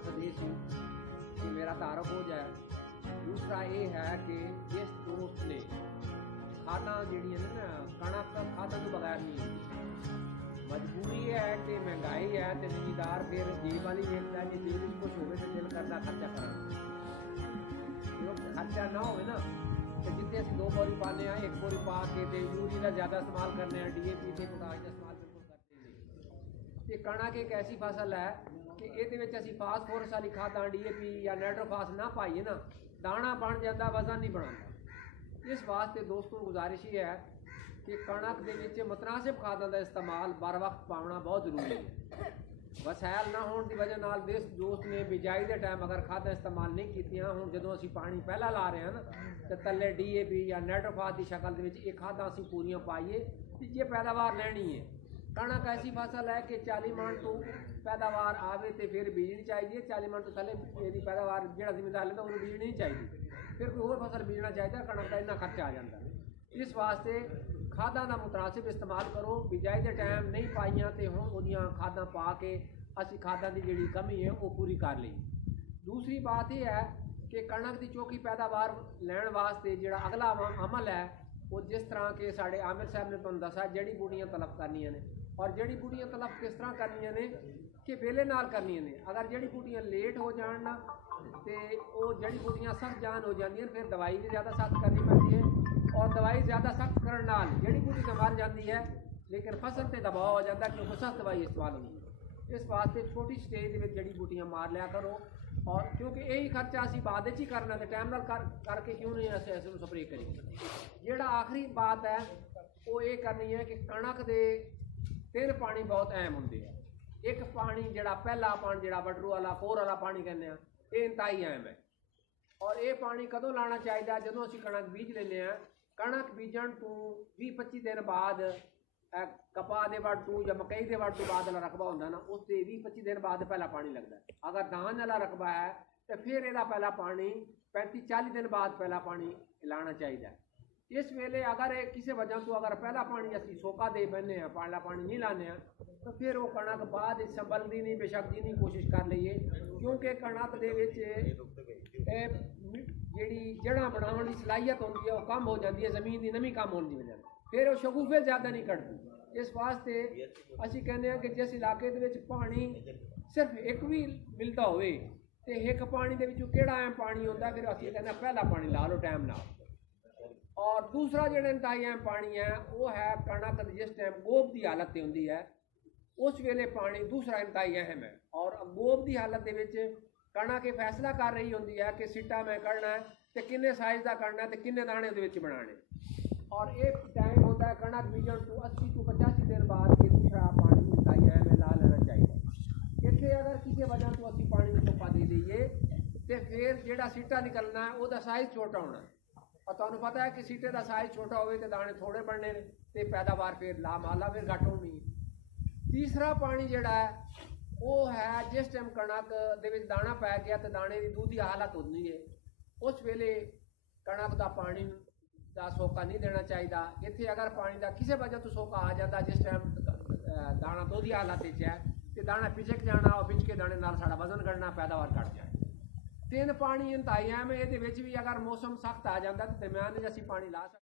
मकसद ये सी कि मेरा तारफ हो जाए। दूसरा ये है कि जिस दोस्त ने खादा जड़ियाँ ने ना कणक खादा तो बगैर नहीं होती, मजबूरी है कि महंगाई है तो जमींदार फिर जेब वाली देखता है, जेब में कुछ होवे तो दिल करता खर्चा करना। जो खर्चा ना हो ना तो जितने असं 2 बोरी पाने हैं 1 बोरी पा के यूरिया का ज़्यादा इस्तेमाल करने हैं, DAP से पोटाश का इस्तेमाल बिल्कुल करते नहीं। तो कणक एक ऐसी फसल है कि ये असी फास्फोरस वाली खादा DAP या नाइट्रोफास ना पाइए ना दाना बन जाता, वजन नहीं बनाता। इस वास्ते दोस्तों गुजारिश ही है कि कणक के मुतनासिब खादा का इस्तेमाल बर वक्त पाना बहुत जरूरी है। वसैल ना होने की वजह नाल देश दोस्त ने बिजाई के टाइम अगर खादा इस्तेमाल नहीं कीतियां, हुण जदों असीं पानी पहला ला रहे हैं ना तो थल्ले DAP या नाइट्रोफास की शक्ल के खादा असीं पूरियां पाइए तो जे पैदावार लैनी है। कणक ऐसी फसल है कि 40 मन तो पैदावार आवे तो फिर बीजनी चाहिए, 40 मन तो थले यदि पैदावार जो जिम्मेदार लेंदा उन्होंने बीजनी नहीं चाहिए, फिर कोई होर फसल बीजना चाहिए। कणक का इन्ना खर्चा आ जाता है। इस वास्ते खादा का मुतनासिब इस्तेमाल करो। बिजाई के टाइम नहीं पाइया तो हुण उहदियां खादा पा के असी खादा की जिहड़ी कमी है वो पूरी कर ली। दूसरी बात यह है कि कणक की चौखी पैदावार लैण वास्ते जिहड़ा अगला अमल है वो जिस तरह के साढ़े आमिर साहब ने तुहानूं दस्सिया जड़ी बूटियां तलब करनियां ने, और जड़ी बूटियां तलब किस तरह करनियां ने कि वेले नाल करनियां ने। अगर जड़ी बूटियां लेट हो जाण ना तो वो जड़ी बूटियां सख्त जान हो जांदियां, फिर दवाई भी ज़्यादा सख्त करनी पैंदी है, और दवाई ज़्यादा सख्त करने नाल जड़ी बूटी तो मर जाती है लेकिन फसल पर दबाव हो जाता है क्योंकि सख्त दवाई इस्तेमाल होती है। इस वास्ते छोटी स्टेज में जड़ी बूटियां मार लिया करो, और क्योंकि यही खर्चा असी बाद ही करना तो टाइम नाल करके क्यों नहीं अस इस स्प्रे करिए। जिहड़ा आखिरी बात है वो ये करनी है कि कणक के 3 पानी बहुत अहम होंगे है। एक पानी जिहड़ा पहला पानी जिहड़ा बटरू वाला कोर वाला पानी कहने ये इंतहाई अहम है, और ये पानी कदों लाना चाहिए जदों असी कणक बीज लेने हैं। कणक बीजण तो 20-25 दिन बाद कपा के वड़ तो या मकई के वड़ तो बाद वाला रकबा होंदा ना उससे 20-25 दिन बाद पहला पानी लगता है। अगर धान वाला रकबा है तो फिर यदा पहला पानी 35-40 दिन बाद पहला पानी लाना चाहिए। इस वेले अगर किसी वजह तो अगर पहला पानी असी सोका दे बैठे हैं पहला पानी नहीं लाने तो फिर वो कणक बाद संभलती नहीं, बेशक जिनी कोशिश कर लीए, क्योंकि कणक जी जड़ा बनाने की सलाहियत होती है वो कम हो जाती है, जमीन की नमी कम होने की वजह फिर वो शगुफे ज़्यादा नहीं कटती। इस वास्ते असी कहने हैं कि जिस इलाके पानी सिर्फ एक भी मिलता हो तो एक पानी के किहड़ा अहम पानी होता फिर असी कहने पहला पानी ला लो टाइम नाल। और दूसरा जो इंतहाई अहम पानी है वो है कणक जिस टाइम गोब की हालत होंगी है उस वेले पानी दूसरा इंतहाई अहम है। और गोब की हालत के कणक ये फैसला कर रही होंगी है कि सिट्टा मैं करना है तो किन्ने साइज़ का करना है तो किन्ने दाने उहदे बनाने, और एक टाइम होता है कणक बीजण तो 80-85 दिन बाद ये दूसरा पानी इंतहाई अहम है ला लेना चाहिए। इतने अगर किसी वजह तो असी पानी में सोपा दे दईए तो फिर जो सीटा निकलना है वह साइज़ छोटा होना, और तुहानूं पता है कि सीटे का साइज़ छोटा हो तो दाने थोड़े बनने तो पैदावार फिर लामाला फिर घट होनी। तीसरा पानी जोड़ा है वो है जिस टाइम कणक दे दाना पै गया तो दाने की दूधी हालत होती है उस वेले कणक का पानी का सोका नहीं देना चाहिए। इतने अगर पानी का किसी वजह तो सोका आ जाता जिस टाइम दाना दूधी हालत है तो दाना पिचक जाना और पिच के दाने नाल साड़ा वजन घटना पैदावार घट जाए। 3 पानी इंतहाई अहम है, ये भी अगर मौसम सख्त आ जाता तो दरम्यान असी पानी ला सकते।